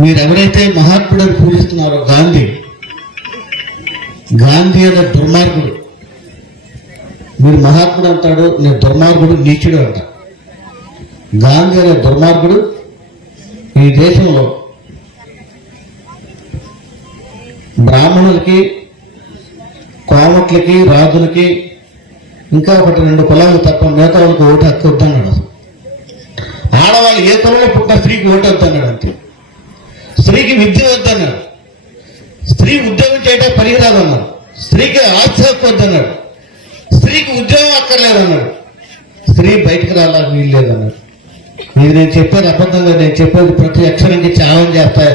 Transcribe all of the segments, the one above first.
మీరెవరైతే మహాత్ముడని పూజిస్తున్నారో గాంధీ గాంధీ అనే దుర్మార్గుడు. మీరు మహాత్ముడు అంటాడు నేను దుర్మార్గుడు నీచుడు అంట. గాంధీ అనే దుర్మార్గుడు ఈ దేశంలో బ్రాహ్మణులకి కోమట్లకి రాజులకి ఇంకా ఒకటి రెండు కులాలు తప్ప మిగతా వాళ్ళకి ఓటు హక్కు వద్దన్నాడు. ఆడవాళ్ళు ఏ కులంలో పుట్టిన స్త్రీకి ఓటు వద్దన్నాడు అంతే. స్త్రీకి విద్య వద్దన్నాడు స్త్రీ ఉద్యోగం చేయడం పనికిరాదు అన్నాడు స్త్రీకి ఆస్తి హక్కు వద్దన్నాడు స్త్రీకి ఉద్యోగం అక్కర్లేదన్నాడు స్త్రీ బయటకు రావాలని వీలు లేదన్నాడు ఇది నేను చెప్పేది అబద్ధంగా నేను చెప్పేది ప్రతి అక్షరానికి త్యాగం చేస్తా.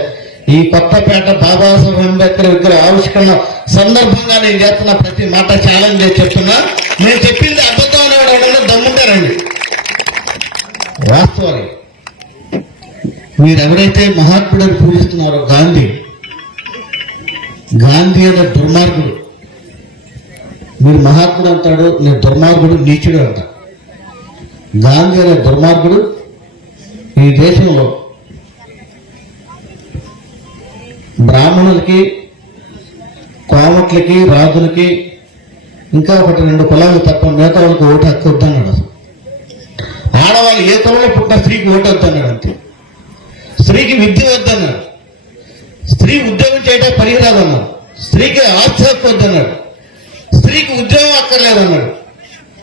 ఈ కొత్తపేట బాబాసాహెబ్ అంబేద్కర్ విగ్రహ ఆవిష్కరణ సందర్భంగా నేను చేస్తున్న ప్రతి మాట ఛాలెంజ్ చేసి చెప్తున్నా. నేను చెప్పింది అబద్ధం అనేవాడు దమ్ముంటారండి. వాస్తవాలు. మీరు ఎవరైతే మహాత్ముడని పూజిస్తున్నారో గాంధీ గాంధీ అనే దుర్మార్గుడు. మీరు మహాత్ముడు అంటాడు నేను దుర్మార్గుడు నీచుడు అంట. గాంధీ అనే దుర్మార్గుడు ఈ దేశంలో బ్రాహ్మణులకి కోమట్లకి రాజులకి ఇంకా ఒకటి రెండు కులాలు తప్ప మిగతా వాళ్ళకి ఓటు హక్కు వద్దన్నాడు అసలు. ఆడవాళ్ళు ఏ కులంలో పుట్టిన స్త్రీకి ఓటు వద్దన్నాడు అంతే. స్త్రీకి విద్య వద్దన్నాడు స్త్రీ ఉద్యోగం చేయడం పనికిరాదు స్త్రీకి ఆస్తి హక్కు వద్దన్నాడు స్త్రీకి ఉద్యోగం అక్కర్లేదన్నాడు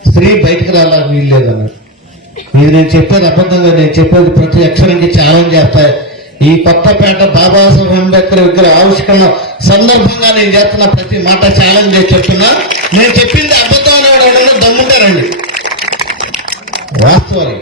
స్త్రీ బయటకు రాలా వీలు లేదన్నాడు ఇది నేను చెప్పేది అబద్ధంగా నేను చెప్పేది ప్రతి అక్షరానికి ఛాలెంజ్ చేస్తాయి ఈ కొత్తపేట బాబాసాహెబ్ అంబేద్కర్ విగ్రహ ఆవిష్కరణ సందర్భంగా నేను చేస్తున్న ప్రతి మాట ఛాలెంజ్ చెప్తున్నా. నేను చెప్పింది అబద్ధం అనేవాడు దమ్ముంటారండి వాస్తవాలు